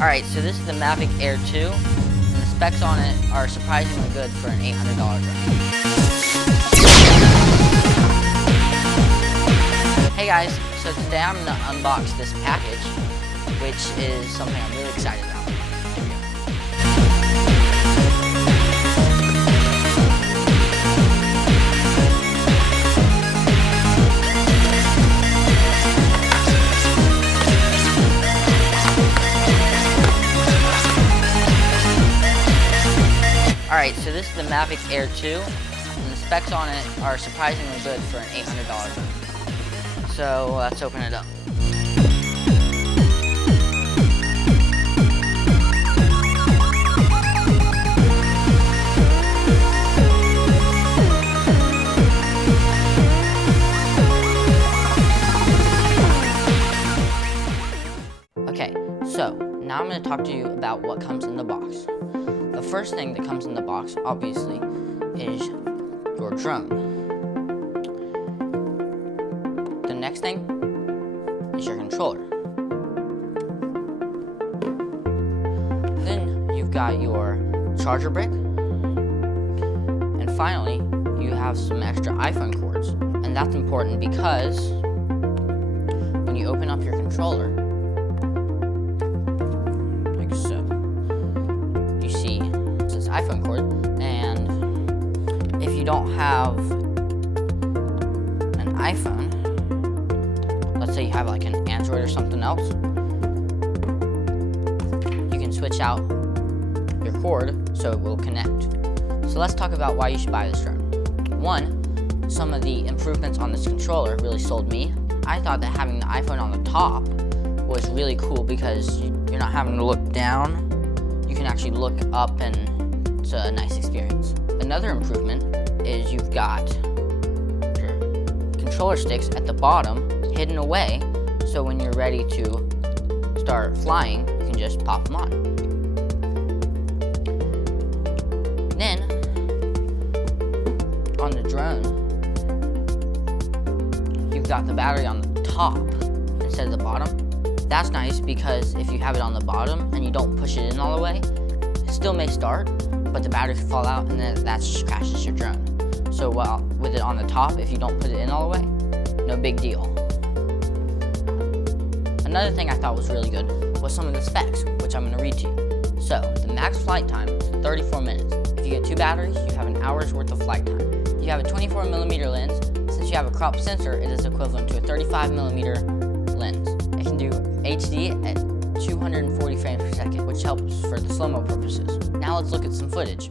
Alright, so this is the Mavic Air 2, and the specs on it are surprisingly good for an $800 drone. Hey guys, so today I'm going to unbox this package, which is something I'm really excited about. Here we go. Alright, so this is the Mavic Air 2, and the specs on it are surprisingly good for an $800 drone. So let's open it up. Okay, so now I'm going to talk to you about what comes in the box. The first thing that comes in the box, obviously, is your drone. The next thing is your controller. Then you've got your charger brick. And finally, you have some extra iPhone cords. And that's important because when you open up your controller, like so, you see this iPhone cord. And if you don't have an iPhone, let's say you have like an Android or something else, you can switch out your cord so it will connect. So let's talk about why you should buy this drone. One, some of the improvements on this controller really sold me. I thought that having the iPhone on the top was really cool because you're not having to look down. You can actually look up, and it's a nice experience. Another improvement is you've got your controller sticks at the bottom hidden away, so when you're ready to start flying, you can just pop them on. Then, on the drone, you've got the battery on the top instead of the bottom. That's nice because if you have it on the bottom and you don't push it in all the way, it still may start, but the battery could fall out and then that just crashes your drone. So with it on the top, if you don't put it in all the way, no big deal. Another thing I thought was really good was some of the specs, which I'm going to read to you. So, the max flight time is 34 minutes. If you get 2 batteries, you have an hour's worth of flight time. If you have a 24mm lens, since you have a crop sensor, it is equivalent to a 35mm lens. It can do HD at 240 frames per second, which helps for the slow-mo purposes. Now let's look at some footage.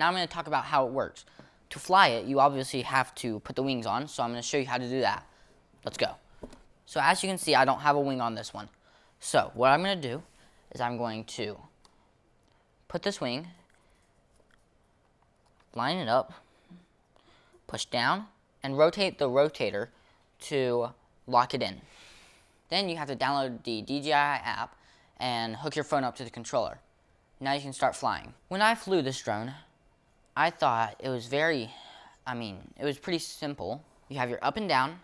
Now I'm going to talk about how it works. To fly it, you obviously have to put the wings on, so I'm going to show you how to do that. Let's go. So as you can see, I don't have a wing on this one. So what I'm going to do is I'm going to put this wing, line it up, push down, and rotate the rotator to lock it in. Then you have to download the DJI app and hook your phone up to the controller. Now you can start flying. When I flew this drone, I thought it was it was pretty simple. You have your up and down,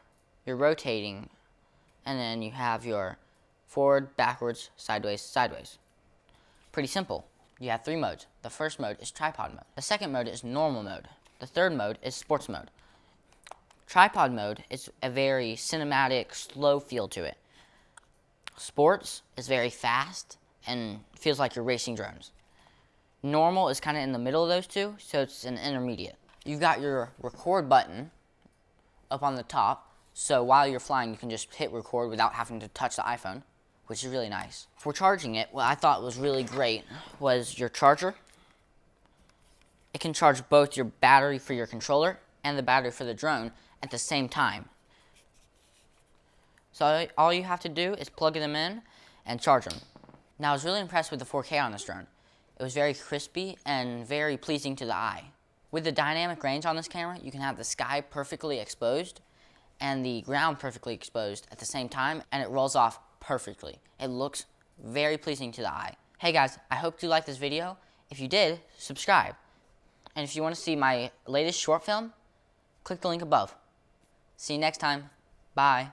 your rotating, and then you have your forward, backwards, sideways, sideways. Pretty simple. You have 3 modes. The first mode is tripod mode. The second mode is normal mode. The third mode is sports mode. Tripod mode is a very cinematic, slow feel to it. Sports is very fast and feels like you're racing drones. Normal is kind of in the middle of those two, so it's an intermediate. You've got your record button up on the top, so while you're flying you can just hit record without having to touch the iPhone, which is really nice. For charging it, what I thought was really great was your charger. It can charge both your battery for your controller and the battery for the drone at the same time. So all you have to do is plug them in and charge them. Now I was really impressed with the 4K on this drone. It was very crispy and very pleasing to the eye. With the dynamic range on this camera, you can have the sky perfectly exposed and the ground perfectly exposed at the same time, and it rolls off perfectly. It looks very pleasing to the eye. Hey guys, I hope you liked this video. If you did, subscribe. And if you want to see my latest short film, click the link above. See you next time. Bye.